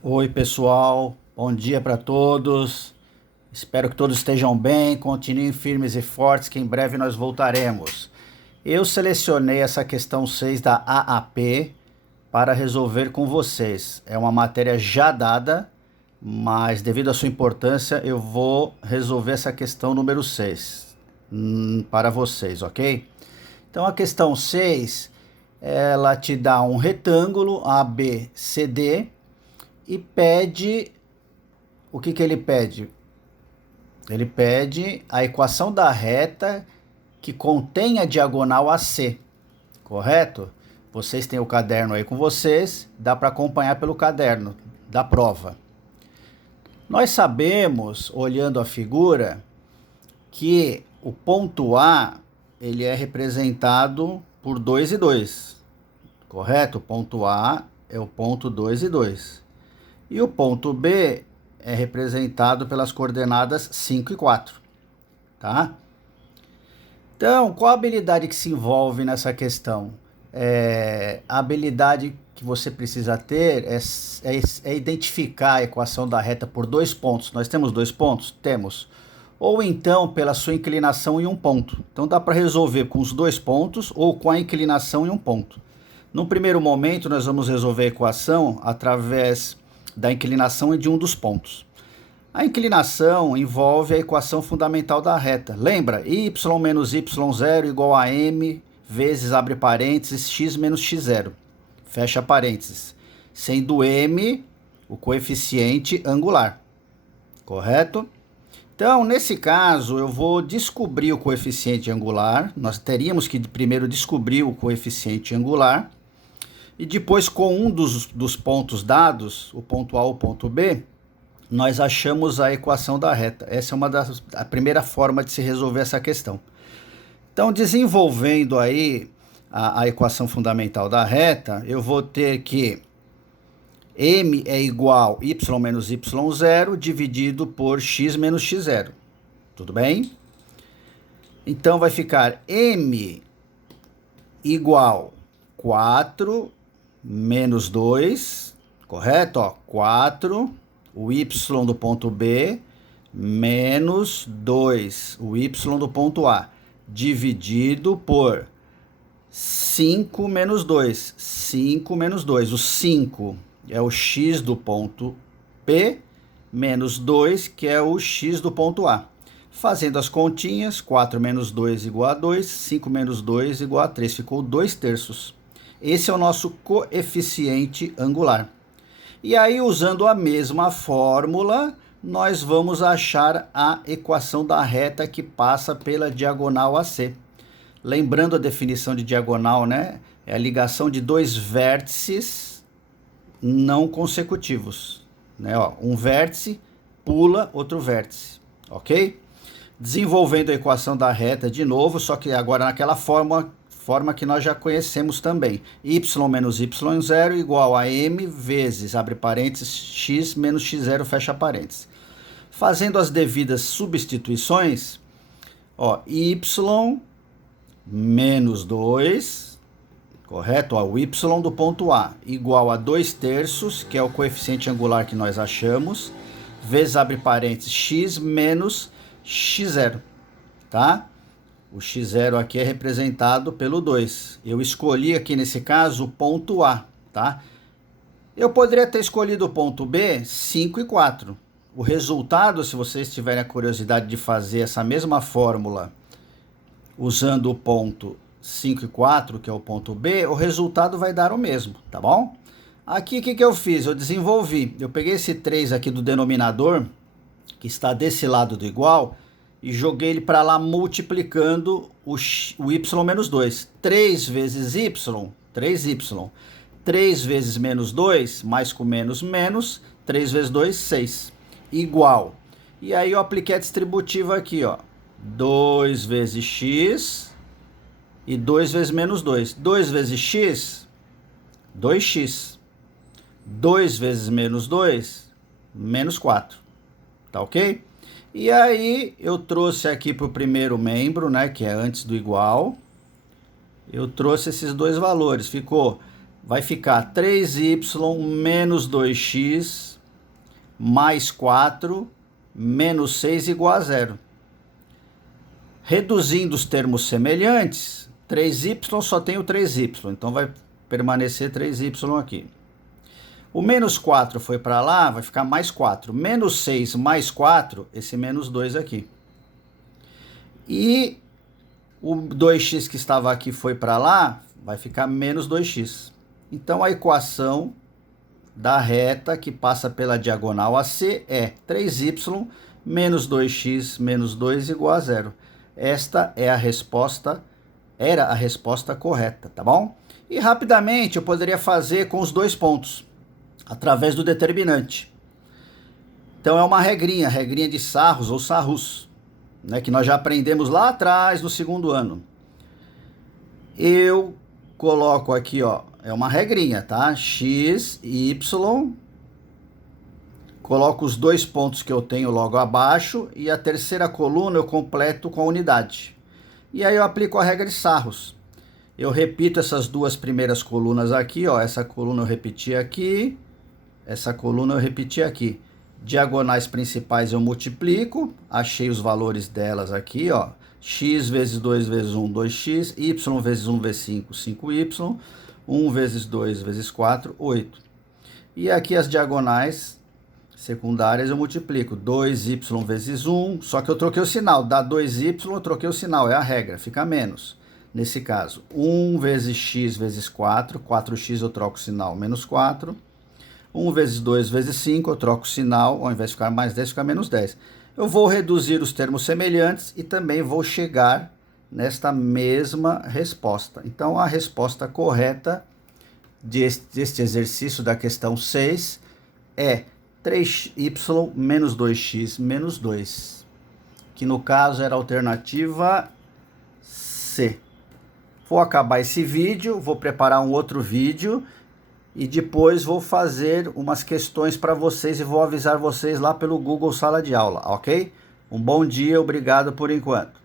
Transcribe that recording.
Oi, pessoal. Bom dia para todos. Espero que todos estejam bem, continuem firmes e fortes, que em breve nós voltaremos. Eu selecionei essa questão 6 da AAP para resolver com vocês. É uma matéria já dada, mas devido à sua importância, eu vou resolver essa questão número 6 para vocês, ok? Então a questão 6, ela te dá um retângulo ABCD e pede o que ele pede? Ele pede a equação da reta que contém a diagonal AC, correto? Vocês têm o caderno aí com vocês, dá para acompanhar pelo caderno da prova. Nós sabemos, olhando a figura, que o ponto A ele é representado por 2 e 2, correto? O ponto A é o ponto 2 e 2. E o ponto B é representado pelas coordenadas 5 e 4, tá? Então, qual a habilidade que se envolve nessa questão? A habilidade que você precisa ter é identificar a equação da reta por dois pontos. Nós temos dois pontos? Temos. Ou então pela sua inclinação em um ponto. Então dá para resolver com os dois pontos ou com a inclinação em um ponto. No primeiro momento, nós vamos resolver a equação através da inclinação de um dos pontos. A inclinação envolve a equação fundamental da reta. Lembra? Y menos y0 igual a m vezes, abre parênteses, x menos x0. Fecha parênteses. Sendo m o coeficiente angular. Correto? Então, nesse caso, eu vou descobrir o coeficiente angular. Nós teríamos que primeiro descobrir o coeficiente angular. E depois, com um dos pontos dados, o ponto A ou o ponto B, nós achamos a equação da reta. Essa é a primeira forma de se resolver essa questão. Então, desenvolvendo aí a equação fundamental da reta, eu vou ter que m é igual a y menos y0 dividido por x menos x0. Tudo bem? Então, vai ficar m igual a 4 menos 2, correto? 4, o y do ponto B, menos 2, o y do ponto A, dividido por 5 menos 2. 5 menos 2. O 5 é o x do ponto P, menos 2, que é o x do ponto A. Fazendo as continhas, 4 menos 2 igual a 2, 5 menos 2 igual a 3. Ficou 2 terços. Esse é o nosso coeficiente angular. E aí, usando a mesma fórmula, nós vamos achar a equação da reta que passa pela diagonal AC. Lembrando a definição de diagonal, né? É a ligação de dois vértices não consecutivos, né? Ó, um vértice pula outro vértice, ok? Desenvolvendo a equação da reta de novo, só que agora naquela forma que nós já conhecemos também. Y menos y0 igual a m vezes, abre parênteses, x menos x0, fecha parênteses. Fazendo as devidas substituições, ó, y menos 2, correto? Ó, o y do ponto A igual a 2 terços, que é o coeficiente angular que nós achamos, vezes, abre parênteses, x menos x0, tá? O x0 aqui é representado pelo 2. Eu escolhi aqui nesse caso o ponto A, tá? Eu poderia ter escolhido o ponto B, 5 e 4. O resultado, se vocês tiverem a curiosidade de fazer essa mesma fórmula usando o ponto 5 e 4, que é o ponto B, o resultado vai dar o mesmo, tá bom? Aqui o que eu fiz? Eu desenvolvi. Eu peguei esse 3 aqui do denominador, que está desse lado do igual, e joguei ele para lá multiplicando o y menos 2. 3 vezes y, 3y. 3 vezes menos 2, mais com menos, menos. 3 vezes 2, 6. Igual. E aí eu apliquei a distributiva aqui, ó. 2 vezes x e 2 vezes menos 2. 2 vezes x, 2x. 2 vezes menos 2, menos 4. Tá ok? E aí, eu trouxe aqui para o primeiro membro, né, que é antes do igual, eu trouxe esses dois valores. Ficou vai ficar 3y menos 2x mais 4 menos 6 igual a zero. Reduzindo os termos semelhantes, 3y só tem o 3y, então vai permanecer 3y aqui. O menos 4 foi para lá, vai ficar mais 4. Menos 6 mais 4, esse menos 2 aqui. E o 2x que estava aqui foi para lá, vai ficar menos 2x. Então a equação da reta que passa pela diagonal AC é 3y menos 2x menos 2 igual a zero. Esta é a resposta, era a resposta correta, tá bom? E rapidamente eu poderia fazer com os dois pontos, através do determinante. Então é uma regrinha de Sarros ou Sarrus, né, que nós já aprendemos lá atrás no segundo ano. Eu coloco aqui, ó, é uma regrinha, tá? X, Y, coloco os dois pontos que eu tenho logo abaixo e a terceira coluna eu completo com a unidade. E aí eu aplico a regra de Sarros. Eu repito essas duas primeiras colunas aqui, ó, essa coluna eu repeti aqui, essa coluna eu repeti aqui. Diagonais principais eu multiplico, achei os valores delas aqui, ó. X vezes 2 vezes 1, 2x, y vezes 1 vezes 5, 5y, 1 vezes 2 vezes 4, 8. E aqui as diagonais secundárias eu multiplico, 2y vezes 1, só que eu troquei o sinal, dá 2y, eu troquei o sinal, é a regra, fica menos. Nesse caso, 1 vezes x vezes 4, 4x eu troco o sinal, menos 4. 1 vezes 2 vezes 5, eu troco o sinal, ao invés de ficar mais 10, fica menos 10. Eu vou reduzir os termos semelhantes e também vou chegar nesta mesma resposta. Então, a resposta correta deste exercício da questão 6 é 3y menos 2x menos 2, que no caso era a alternativa C. Vou acabar esse vídeo, vou preparar um outro vídeo e depois vou fazer umas questões para vocês e vou avisar vocês lá pelo Google Sala de Aula, ok? Um bom dia, obrigado por enquanto.